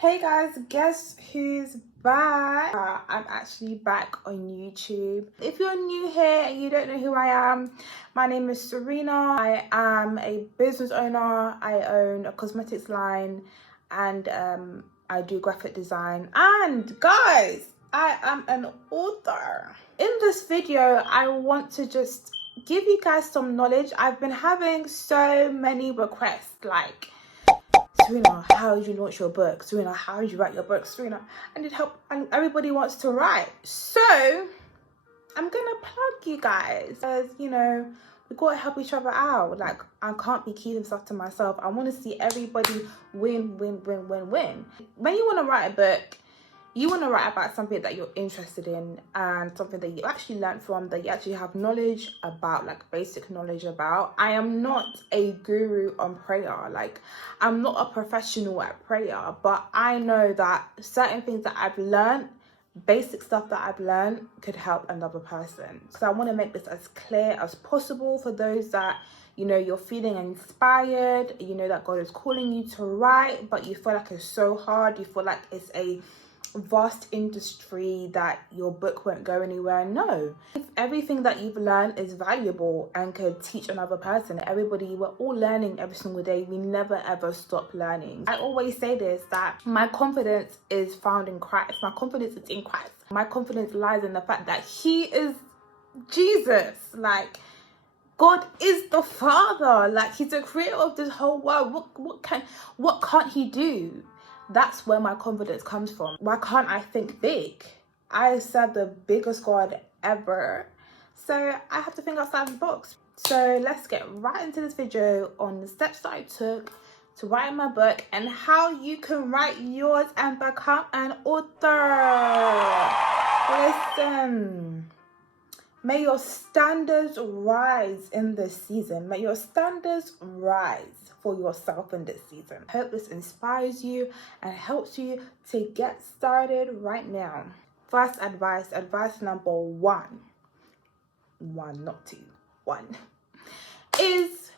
Hey guys, guess who's back? I'm actually back on YouTube. If you're new here and you don't know who I am, my name is Serena. I am a business owner. I own a cosmetics line and I do graphic design. And guys, I am an author. In this video, I want to just give you guys some knowledge. I've been having so many requests like, Serena, how did you launch your book? Serena, how did you write your book? Serena, I need help, and everybody wants to write. So I'm gonna plug you guys, as you know, we gotta help each other out. Like, I can't be keeping stuff to myself. I want to see everybody win. When you want to write a book, you want to write about something that you're interested in and something that you actually learned from, that you actually have knowledge about, like basic knowledge about. I am not a guru on prayer. Like, I'm not a professional at prayer, but I know that certain things that I've learned, basic stuff that I've learned, could help another person. So I want to make this as clear as possible for those that, you know, you're feeling inspired, you know that God is calling you to write, but you feel like it's so hard, you feel like it's a vast industry that your book won't go anywhere. No, if everything that you've learned is valuable and could teach another person, everybody, we're all learning every single day. We never ever stop learning. I always say this, that my confidence is found in Christ. My confidence is in Christ. My confidence lies in the fact that He is Jesus. Like, God is the Father. Like, He's the creator of this whole world. What can't He do? That's where my confidence comes from. Why can't I think big? I serve the biggest God ever. So I have to think outside the box. So let's get right into this video on the steps that I took to write my book and how you can write yours and become an author. Listen. May your standards rise in this season. May your standards rise for yourself in this season. I hope this inspires you and helps you to get started right now. First advice number one, not two, is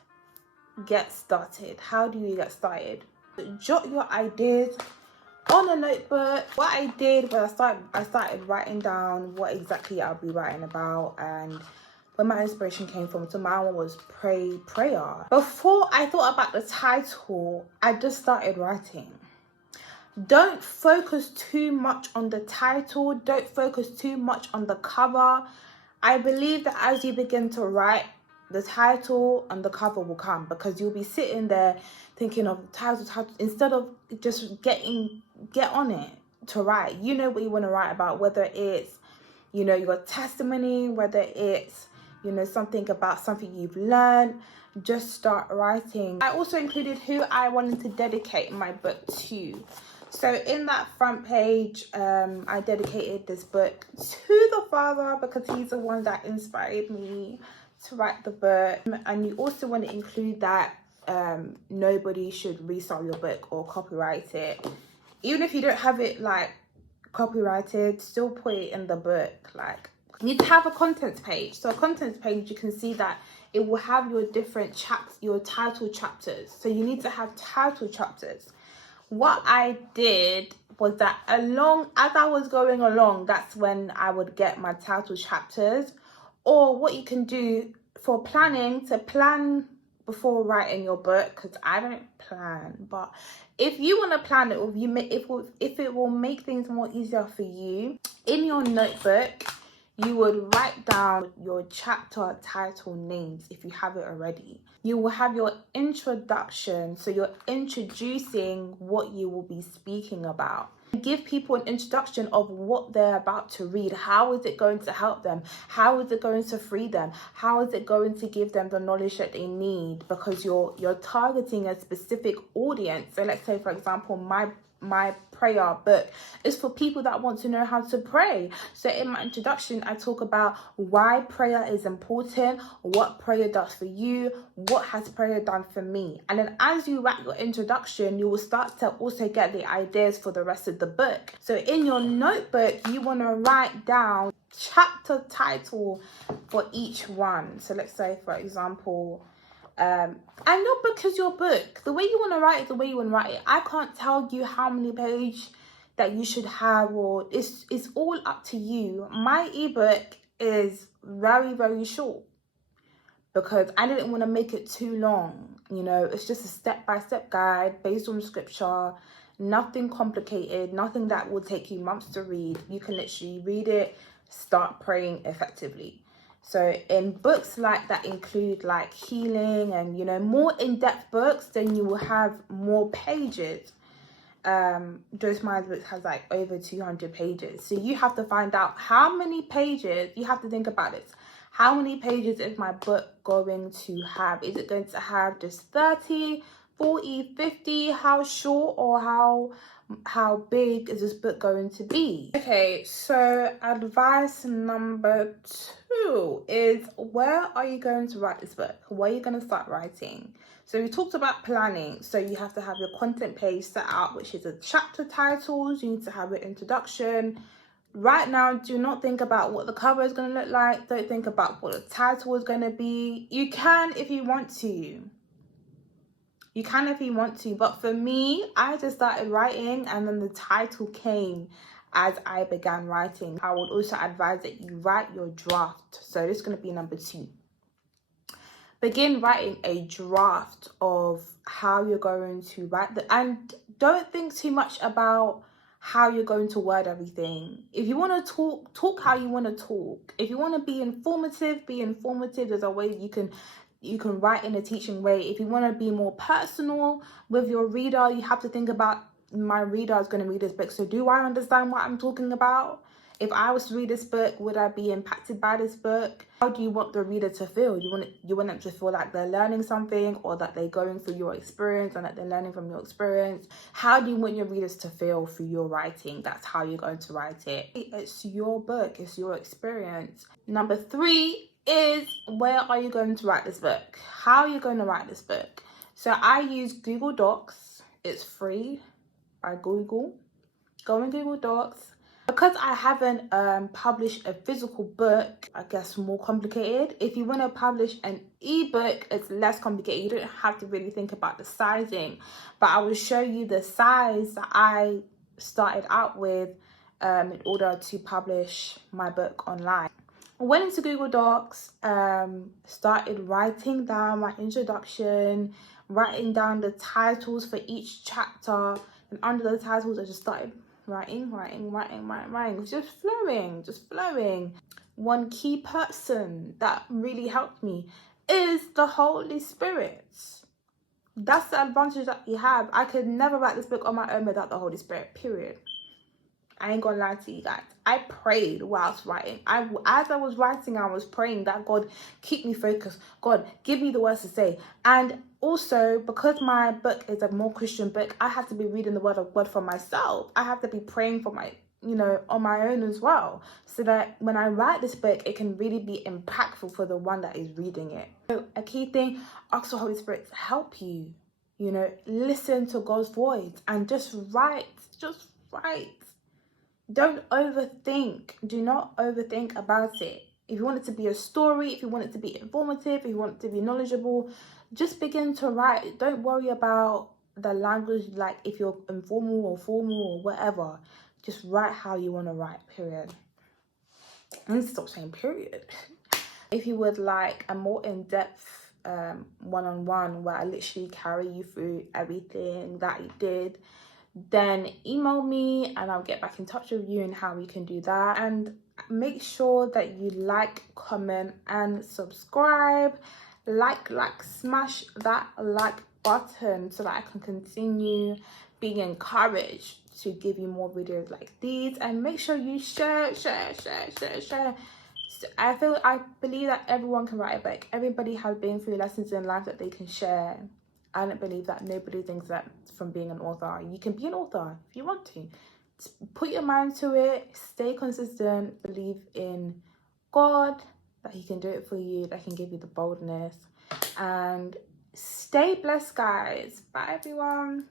get started. How do you get started? Jot your ideas on a notebook. What I did was I started writing down what exactly I'll be writing about and where my inspiration came from. So my one was prayer. Before I thought about the title, I just started writing. Don't focus too much on the title. Don't focus too much on the cover. I believe that as you begin to write, the title and the cover will come, because you'll be sitting there thinking of title instead of just get on it to write. You know what you want to write about, whether it's, you know, your testimony, whether it's, you know, something about something you've learned. Just start writing. I also included who I wanted to dedicate my book to. So in that front page, I dedicated this book to the Father, because He's the one that inspired me to write the book. And you also want to include that nobody should resell your book or copyright it. Even if you don't have it like copyrighted, still put it in the book. Like, you need to have a contents page. So a contents page, you can see that it will have your different chapters, your title chapters. So you need to have title chapters. What I did was that as I was going along, that's when I would get my title chapters. Or what you can do for planning, to plan before writing your book, because I don't plan, but if you want to plan it, if it will make things more easier for you, in your notebook you would write down your chapter title names if you have it already. You will have your introduction, so you're introducing what you will be speaking about. Give people an introduction of what they're about to read. How is it going to help them? How is it going to free them? How is it going to give them the knowledge that they need? Because you're targeting a specific audience. So let's say, for example, my prayer book is for people that want to know how to pray. So in my introduction, I talk about why prayer is important, what prayer does for you, what has prayer done for me. And then as you write your introduction, you will start to also get the ideas for the rest of the book. So in your notebook, you want to write down chapter title for each one. So let's say, for example, And your book is your book. The way you want to write it, the way you want to write it. I can't tell you how many pages that you should have, or it's all up to you. My ebook is very, very short because I didn't want to make it too long. You know, it's just a step-by-step guide based on scripture. Nothing complicated, nothing that will take you months to read. You can literally read it, start praying effectively. So in books like that include like healing and, you know, more in-depth books, then you will have more pages. Joyce Meyer's book has like over 200 pages. So you have to find out how many pages, you have to think about it. How many pages is my book going to have? Is it going to have just 30, 40, 50? How short or how big is this book going to be? Okay, so advice number 2 is, where are you going to write this book? Where are you going to start writing? So we talked about planning. So you have to have your content page set out, which is the chapter titles. You need to have your introduction. Right now, do not think about what the cover is going to look like. Don't think about what the title is going to be. You can if you want to. You can if you want to. But for me, I just started writing and then the title came as I began writing. I would also advise that you write your draft. So this is going to be number 2. Begin writing a draft of how you're going to write and don't think too much about how you're going to word everything. If you want to talk how you want to talk. If you want to be informative, be informative. There's a way you can write in a teaching way. If you want to be more personal with your reader, you have to think about, my reader is going to read this book, so do I understand what I'm talking about? If I was to read this book, would I be impacted by this book? How do you want the reader to feel? You want them to feel like they're learning something, or that they're going through your experience and that they're learning from your experience? How do you want your readers to feel through your writing? That's how you're going to write it. It's your book. It's your experience. Number 3 is, where are you going to write this book? How are you going to write this book? So I use Google Docs. It's free by Google. Go in Google Docs. Because I haven't published a physical book, I guess more complicated. If you want to publish an ebook, it's less complicated. You don't have to really think about the sizing. But I will show you the size that I started out with in order to publish my book online. I went into Google Docs, started writing down my introduction, writing down the titles for each chapter. And under the titles, I just started writing. Just flowing. One key person that really helped me is the Holy Spirit. That's the advantage that you have. I could never write this book on my own without the Holy Spirit, period. I ain't gonna lie to you guys. I prayed whilst writing. As I was writing, I was praying that God keep me focused. God, give me the words to say. And also, because my book is a more Christian book, I have to be reading the word of God for myself. I have to be praying for my, on my own as well. So that when I write this book, it can really be impactful for the one that is reading it. So a key thing, ask the Holy Spirit to help you. Listen to God's voice and just write. Just write. Don't overthink. Do not overthink about it. If you want it to be a story, if you want it to be informative, if you want it to be knowledgeable, just begin to write. Don't worry about the language, like if you're informal or formal or whatever. Just write how you want to write, period. I need to stop saying period. If you would like a more in-depth one-on-one where I literally carry you through everything that I did, then email me and I'll get back in touch with you and how we can do that. And make sure that you like, comment and subscribe. Smash that like button so that I can continue being encouraged to give you more videos like these. And make sure you share. I believe that everyone can write a book. Everybody has been through lessons in life that they can share. I don't believe that nobody thinks that from being an author. You can be an author if you want to. Just put your mind to it. Stay consistent. Believe in God, that he can do it for you, that he can give you the boldness. And stay blessed, guys. Bye, everyone.